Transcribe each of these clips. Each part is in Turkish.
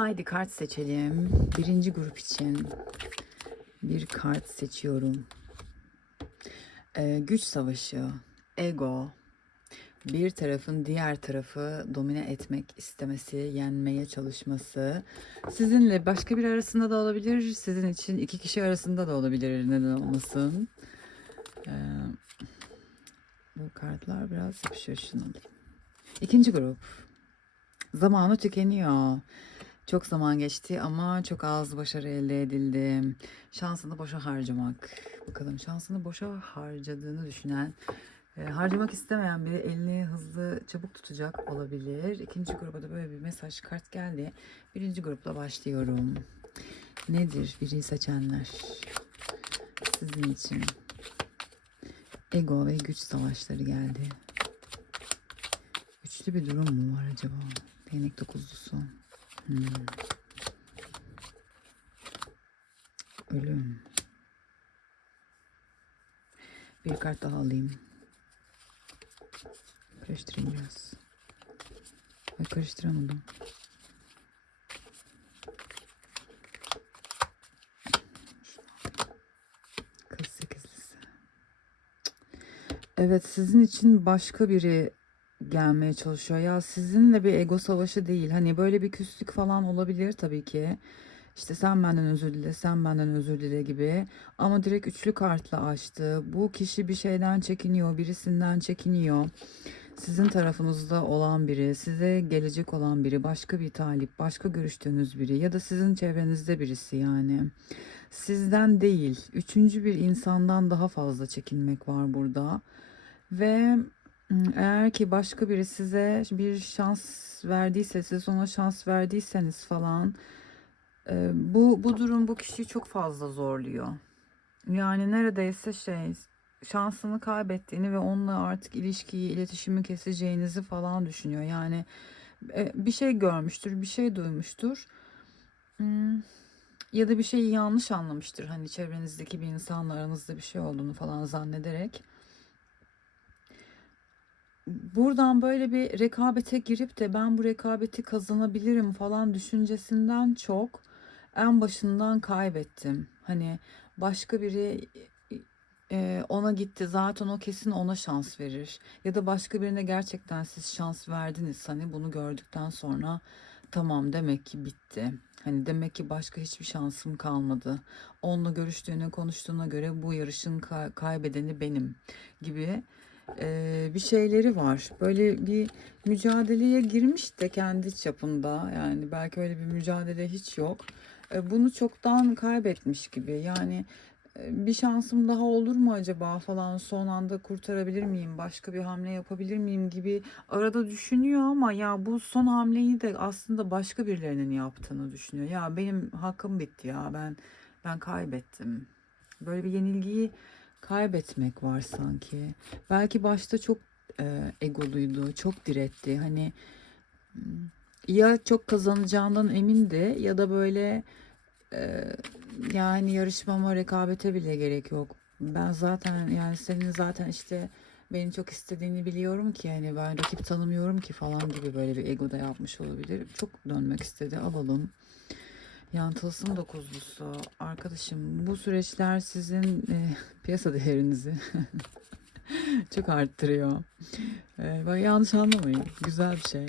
Haydi kart seçelim. Birinci grup için bir kart seçiyorum. Ee, güç savaşı, ego, bir tarafın diğer tarafı domine etmek istemesi, yenmeye çalışması. Sizinle başka bir arasında da olabilir, sizin için iki kişi arasında da olabilir, neden olmasın. Ee, bu kartlar biraz yapışıyor şunu. İkinci grup. Zamanı tükeniyor. Çok zaman geçti ama çok az başarı elde edildi. Şansını boşa harcamak. Bakalım şansını boşa harcadığını düşünen, e, harcamak istemeyen biri elini hızlı çabuk tutacak olabilir. İkinci gruba da böyle bir mesaj kart geldi. Birinci grupla başlıyorum. Nedir biri seçenler? Sizin için. Ego ve güç savaşları geldi. Güçlü bir durum mu var acaba? Değnek dokuzlusu. Hmm. Ölüm. Bir kart daha alayım. Karıştırayım biraz. Ay karıştıramadım. Evet sizin için başka biri gelmeye çalışıyor. Ya sizinle bir ego savaşı değil. Hani böyle bir küslük falan olabilir tabii ki. İşte sen benden özür dile, sen benden özür dile gibi. Ama direkt üçlü kartla açtı. Bu kişi bir şeyden çekiniyor, birisinden çekiniyor. Sizin tarafınızda olan biri, size gelecek olan biri, başka bir talip, başka görüştüğünüz biri ya da sizin çevrenizde birisi yani. Sizden değil, üçüncü bir insandan daha fazla çekinmek var burada. Ve Eğer ki başka biri size bir şans verdiyse, siz ona şans verdiyseniz falan bu bu durum bu kişiyi çok fazla zorluyor. Yani neredeyse şey şansını kaybettiğini ve onunla artık ilişkiyi, iletişimi keseceğinizi falan düşünüyor. Yani bir şey görmüştür, bir şey duymuştur. Ya da bir şeyi yanlış anlamıştır. Hani çevrenizdeki bir insanla aranızda bir şey olduğunu falan zannederek buradan böyle bir rekabete girip de ben bu rekabeti kazanabilirim falan düşüncesinden çok en başından kaybettim. Hani başka biri e, ona gitti zaten o kesin ona şans verir. Ya da başka birine gerçekten siz şans verdiniz hani bunu gördükten sonra tamam demek ki bitti. Hani demek ki başka hiçbir şansım kalmadı. Onunla görüştüğüne konuştuğuna göre bu yarışın ka- kaybedeni benim gibi e, bir şeyleri var. Böyle bir mücadeleye girmiş de kendi çapında yani belki öyle bir mücadele hiç yok. E, bunu çoktan kaybetmiş gibi yani e, bir şansım daha olur mu acaba falan son anda kurtarabilir miyim başka bir hamle yapabilir miyim gibi arada düşünüyor ama ya bu son hamleyi de aslında başka birilerinin yaptığını düşünüyor. Ya benim hakkım bitti ya ben ben kaybettim. Böyle bir yenilgiyi kaybetmek var sanki. Belki başta çok e, egoluydu, çok diretti. Hani hmm, ya çok kazanacağından emindi ya da böyle e, yani yarışmama, rekabete bile gerek yok. Ben zaten yani senin zaten işte beni çok istediğini biliyorum ki yani ben rakip tanımıyorum ki falan gibi böyle bir ego da yapmış olabilir. Çok dönmek istedi. Alalım. Yan tılsım dokuzlusu. Arkadaşım bu süreçler sizin e, piyasa değerinizi çok arttırıyor. E, bak yanlış anlamayın. Güzel bir şey.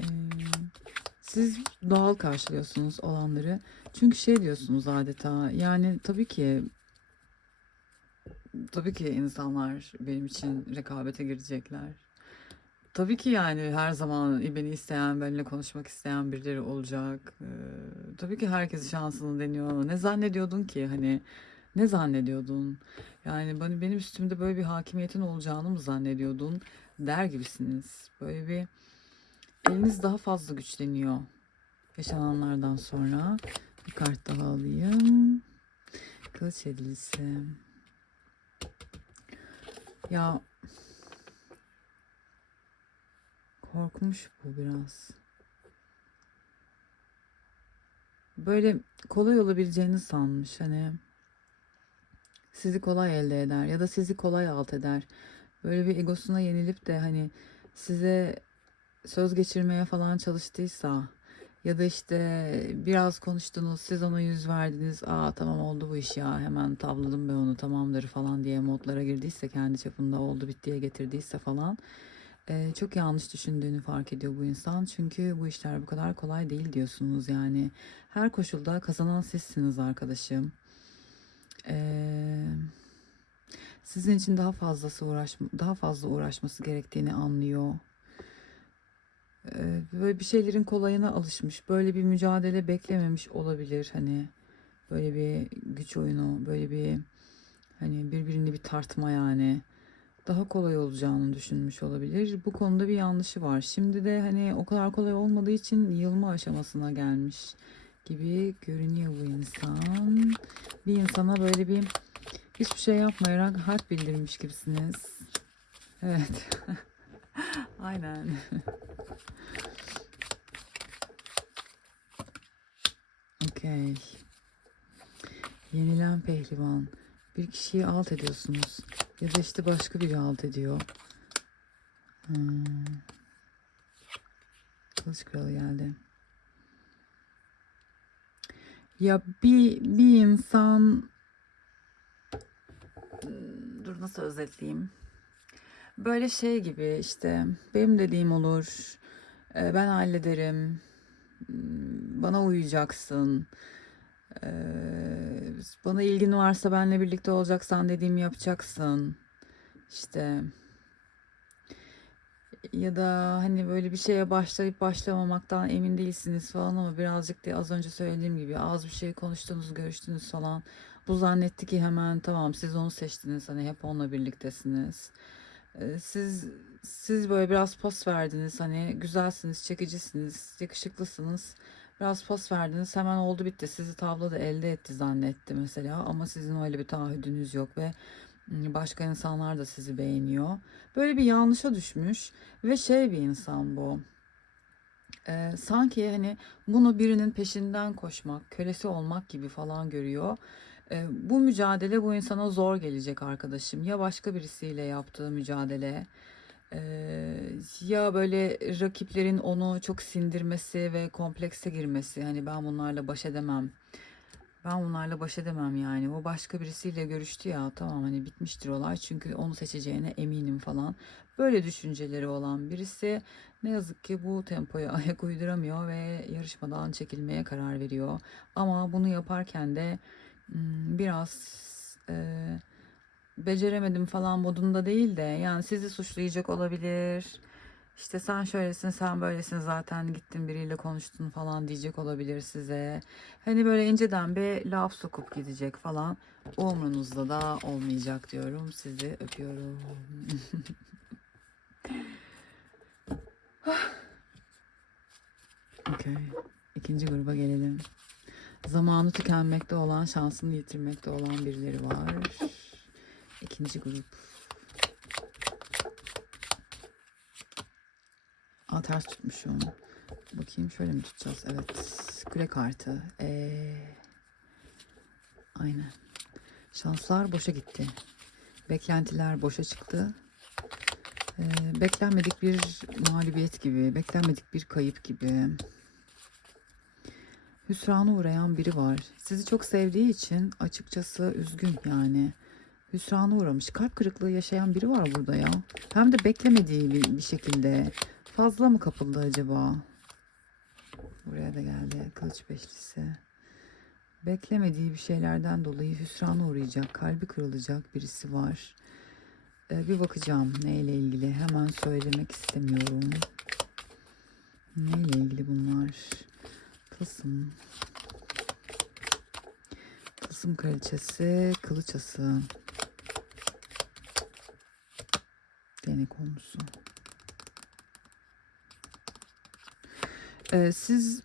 E, siz doğal karşılıyorsunuz olanları. Çünkü şey diyorsunuz adeta. Yani tabii ki tabii ki insanlar benim için rekabete girecekler. Tabii ki yani her zaman beni isteyen, benimle konuşmak isteyen birileri olacak. Ee, tabii ki herkes şansını deniyor ama ne zannediyordun ki hani ne zannediyordun? Yani bana benim üstümde böyle bir hakimiyetin olacağını mı zannediyordun der gibisiniz. Böyle bir eliniz daha fazla güçleniyor yaşananlardan sonra. Bir kart daha alayım. Kılıç yedilisi. Ya Korkmuş bu biraz. Böyle kolay olabileceğini sanmış hani sizi kolay elde eder ya da sizi kolay alt eder. Böyle bir egosuna yenilip de hani size söz geçirmeye falan çalıştıysa Ya da işte biraz konuştunuz, siz ona yüz verdiniz. Aa tamam oldu bu iş ya hemen tavladım ben onu tamamdır falan diye modlara girdiyse kendi çapında oldu bittiye getirdiyse falan. Çok yanlış düşündüğünü fark ediyor bu insan. Çünkü bu işler bu kadar kolay değil diyorsunuz yani. Her koşulda kazanan sizsiniz arkadaşım. Sizin için daha fazlası uğraş daha fazla uğraşması gerektiğini anlıyor. Böyle bir şeylerin kolayına alışmış. Böyle bir mücadele beklememiş olabilir. Hani böyle bir güç oyunu, böyle bir hani birbirini bir tartma yani daha kolay olacağını düşünmüş olabilir. Bu konuda bir yanlışı var. Şimdi de hani o kadar kolay olmadığı için yılma aşamasına gelmiş gibi görünüyor bu insan. Bir insana böyle bir hiçbir şey yapmayarak harp bildirmiş gibisiniz. Evet. Aynen. Okey. Yenilen pehlivan. Bir kişiyi alt ediyorsunuz. Ya da işte başka biri alt ediyor. Hmm. Kılıç kralı geldi. Ya bir, bir insan Hmm, dur nasıl özetleyeyim? Böyle şey gibi işte benim dediğim olur. e, Ben hallederim. hmm, Bana uyacaksın. E, Bana ilgin varsa benle birlikte olacaksan dediğimi yapacaksın. İşte ya da hani böyle bir şeye başlayıp başlamamaktan emin değilsiniz falan ama birazcık da az önce söylediğim gibi az bir şey konuştunuz, görüştünüz falan. Bu zannetti ki hemen tamam siz onu seçtiniz hani hep onunla birliktesiniz. Ee, Siz siz böyle biraz pas verdiniz hani güzelsiniz, çekicisiniz, yakışıklısınız. Biraz pas verdiniz hemen oldu bitti sizi tavladı elde etti zannetti mesela ama sizin öyle bir taahhüdünüz yok ve başka insanlar da sizi beğeniyor. Böyle bir yanlışa düşmüş ve şey bir insan bu. Ee, sanki hani bunu birinin peşinden koşmak, kölesi olmak gibi falan görüyor. Ee, bu mücadele bu insana zor gelecek arkadaşım. Ya başka birisiyle yaptığı mücadele, ee, ya böyle rakiplerin onu çok sindirmesi ve komplekse girmesi. Hani ben bunlarla baş edemem. Ben bunlarla baş edemem yani. O başka birisiyle görüştü ya tamam hani bitmiştir olay. Çünkü onu seçeceğine eminim falan. Böyle düşünceleri olan birisi ne yazık ki bu tempoya ayak uyduramıyor ve yarışmadan çekilmeye karar veriyor. Ama bunu yaparken de hmm, biraz e, beceremedim falan modunda değil de yani sizi suçlayacak olabilir. İşte sen şöylesin, sen böylesin zaten gittin biriyle konuştun falan diyecek olabilir size. Hani böyle inceden bir laf sokup gidecek falan. Umrunuzda da olmayacak diyorum. Sizi öpüyorum. Okey. İkinci gruba gelelim. Zamanı tükenmekte olan, şansını yitirmekte olan birileri var. İkinci grup. Aa ters tutmuşum. Bakayım şöyle mi tutacağız? Evet. Küre kartı. Ee, aynen. Şanslar boşa gitti. Beklentiler boşa çıktı. Ee, beklenmedik bir mağlubiyet gibi, beklenmedik bir kayıp gibi. Hüsrana uğrayan biri var. Sizi çok sevdiği için açıkçası üzgün yani. Hüsrana uğramış. Kalp kırıklığı yaşayan biri var burada ya. Hem de beklemediği bir, bir şekilde. Fazla mı kapıldı acaba? Buraya da geldi kılıç beşlisi. Beklemediği bir şeylerden dolayı hüsrana uğrayacak, kalbi kırılacak birisi var. Ee, bir bakacağım neyle ilgili. Hemen söylemek istemiyorum. Neyle ilgili bunlar? Tılsım. Tılsım kraliçesi, kılıç ası. Dene konusu. Ee, siz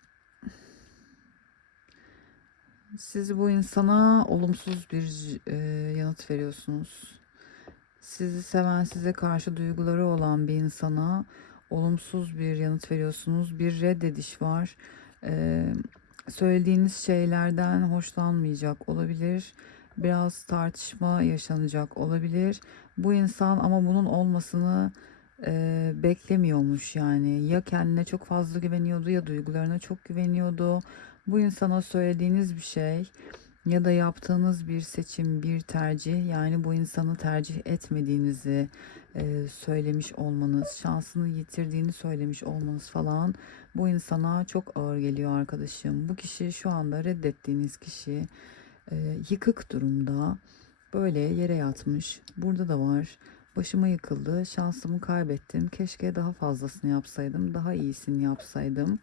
siz bu insana olumsuz bir e, yanıt veriyorsunuz. Sizi seven, size karşı duyguları olan bir insana olumsuz bir yanıt veriyorsunuz. Bir reddediş var. Ee, söylediğiniz şeylerden hoşlanmayacak olabilir. Biraz tartışma yaşanacak olabilir. Bu insan ama bunun olmasını e, beklemiyormuş yani. Ya kendine çok fazla güveniyordu ya duygularına çok güveniyordu. Bu insana söylediğiniz bir şey ya da yaptığınız bir seçim, bir tercih yani bu insanı tercih etmediğinizi e, söylemiş olmanız, şansını yitirdiğini söylemiş olmanız falan bu insana çok ağır geliyor arkadaşım. Bu kişi şu anda reddettiğiniz kişi e, yıkık durumda. Böyle yere yatmış. Burada da var. Başıma yıkıldı. Şansımı kaybettim. Keşke daha fazlasını yapsaydım. Daha iyisini yapsaydım.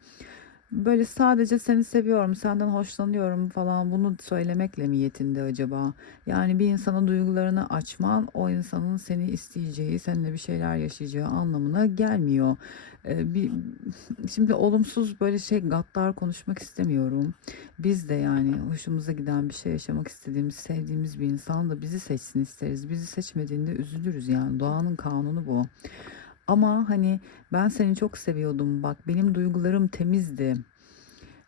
Böyle sadece seni seviyorum, senden hoşlanıyorum falan bunu söylemekle mi yetindi acaba? Yani bir insana duygularını açman o insanın seni isteyeceği, seninle bir şeyler yaşayacağı anlamına gelmiyor. Ee, bir, şimdi olumsuz böyle şey gaddar konuşmak istemiyorum. Biz de yani hoşumuza giden bir şey yaşamak istediğimiz, sevdiğimiz bir insan da bizi seçsin isteriz. Bizi seçmediğinde üzülürüz yani doğanın kanunu bu. Ama hani ben seni çok seviyordum bak benim duygularım temizdi.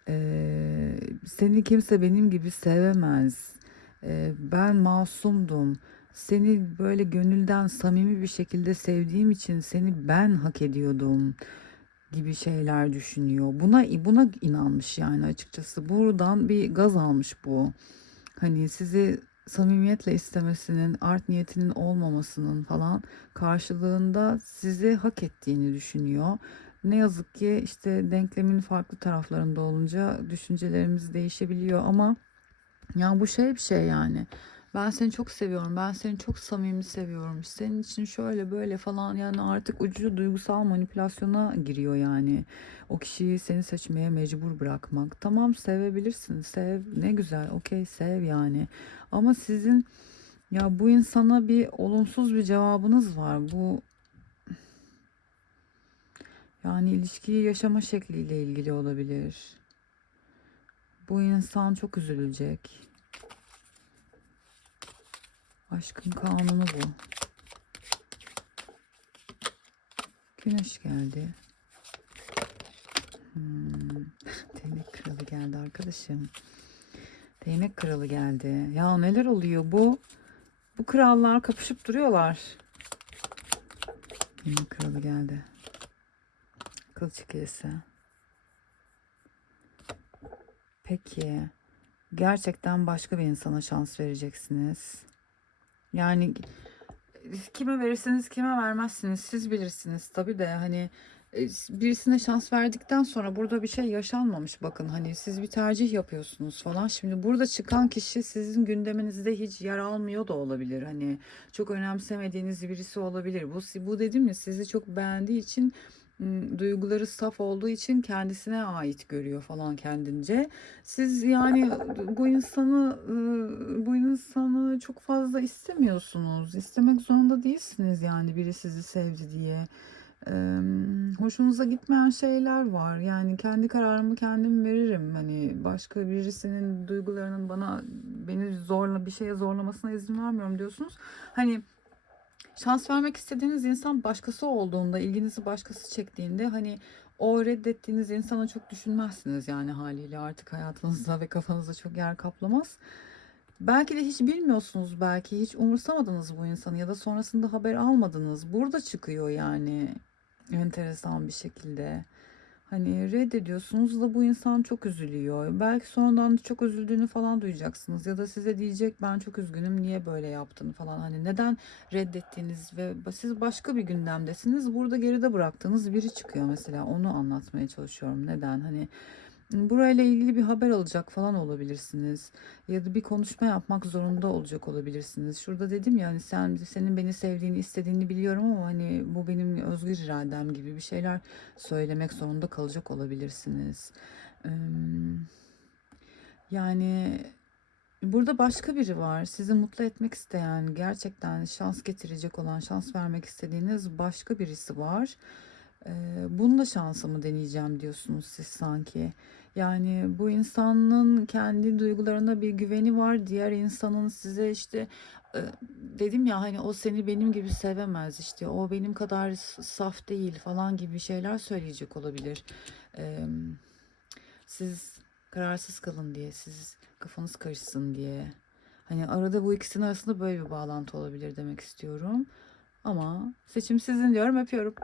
Ee, seni kimse benim gibi sevemez. Ee, ben masumdum. Seni böyle gönülden samimi bir şekilde sevdiğim için seni ben hak ediyordum gibi şeyler düşünüyor. Buna buna inanmış yani açıkçası. Buradan bir gaz almış bu. Hani sizi samimiyetle istemesinin, art niyetinin olmamasının falan karşılığında sizi hak ettiğini düşünüyor. Ne yazık ki işte denklemin farklı taraflarında olunca düşüncelerimiz değişebiliyor ama ya bu şey bir şey yani. Ben seni çok seviyorum. Ben seni çok samimi seviyorum. Senin için şöyle böyle falan yani artık ucu duygusal manipülasyona giriyor yani. O kişiyi seni seçmeye mecbur bırakmak. Tamam sevebilirsin. Sev ne güzel. Okey sev yani. Ama sizin ya bu insana bir olumsuz bir cevabınız var. Bu yani ilişkiyi yaşama şekliyle ilgili olabilir. Bu insan çok üzülecek. Aşkın kanunu bu. Güneş geldi. Hmm. Değnek kralı geldi arkadaşım. Değnek kralı geldi. Ya neler oluyor bu? Bu krallar kapışıp duruyorlar. Değnek kralı geldi. Kılıç ikilisi. Peki. Gerçekten başka bir insana şans vereceksiniz. Yani kime verirsiniz kime vermezsiniz siz bilirsiniz tabii de hani e, birisine şans verdikten sonra burada bir şey yaşanmamış bakın hani siz bir tercih yapıyorsunuz falan. Şimdi burada çıkan kişi sizin gündeminizde hiç yer almıyor da olabilir hani çok önemsemediğiniz birisi olabilir. Bu bu dedim ya sizi çok beğendiği için duyguları saf olduğu için kendisine ait görüyor falan kendince. Siz yani bu insanı bu insanı çok fazla istemiyorsunuz. İstemek zorunda değilsiniz yani biri sizi sevdi diye. Eee, hoşunuza gitmeyen şeyler var. Yani kendi kararımı kendim veririm. Hani başka birisinin duygularının bana beni zorla bir şeye zorlamasına izin vermiyorum diyorsunuz. Hani şans vermek istediğiniz insan başkası olduğunda, ilginizi başkası çektiğinde hani o reddettiğiniz insana çok düşünmezsiniz yani haliyle artık hayatınızda ve kafanızda çok yer kaplamaz. Belki de hiç bilmiyorsunuz belki hiç umursamadınız bu insanı ya da sonrasında haber almadınız. Burada çıkıyor yani enteresan bir şekilde. Hani reddediyorsunuz da bu insan çok üzülüyor. Belki sonradan çok üzüldüğünü falan duyacaksınız. Ya da size diyecek ben çok üzgünüm niye böyle yaptın falan. Hani neden reddettiğiniz ve siz başka bir gündemdesiniz. Burada geride bıraktığınız biri çıkıyor mesela. Onu anlatmaya çalışıyorum. Neden? Hani burayla ilgili bir haber alacak falan olabilirsiniz. Ya da bir konuşma yapmak zorunda olacak olabilirsiniz. Şurada dedim ya hani sen senin beni sevdiğini istediğini biliyorum ama hani bu benim özgür iradem gibi bir şeyler söylemek zorunda kalacak olabilirsiniz. Yani burada başka biri var. Sizi mutlu etmek isteyen, gerçekten şans getirecek olan, şans vermek istediğiniz başka birisi var. Eee bunda şansımı deneyeceğim diyorsunuz siz sanki. Yani bu insanın kendi duygularına bir güveni var. Diğer insanın size işte dedim ya hani o seni benim gibi sevemez işte o benim kadar saf değil falan gibi şeyler söyleyecek olabilir. Siz kararsız kalın diye, siz kafanız karışsın diye. Hani arada bu ikisinin arasında böyle bir bağlantı olabilir demek istiyorum. Ama seçim sizin diyorum öpüyorum.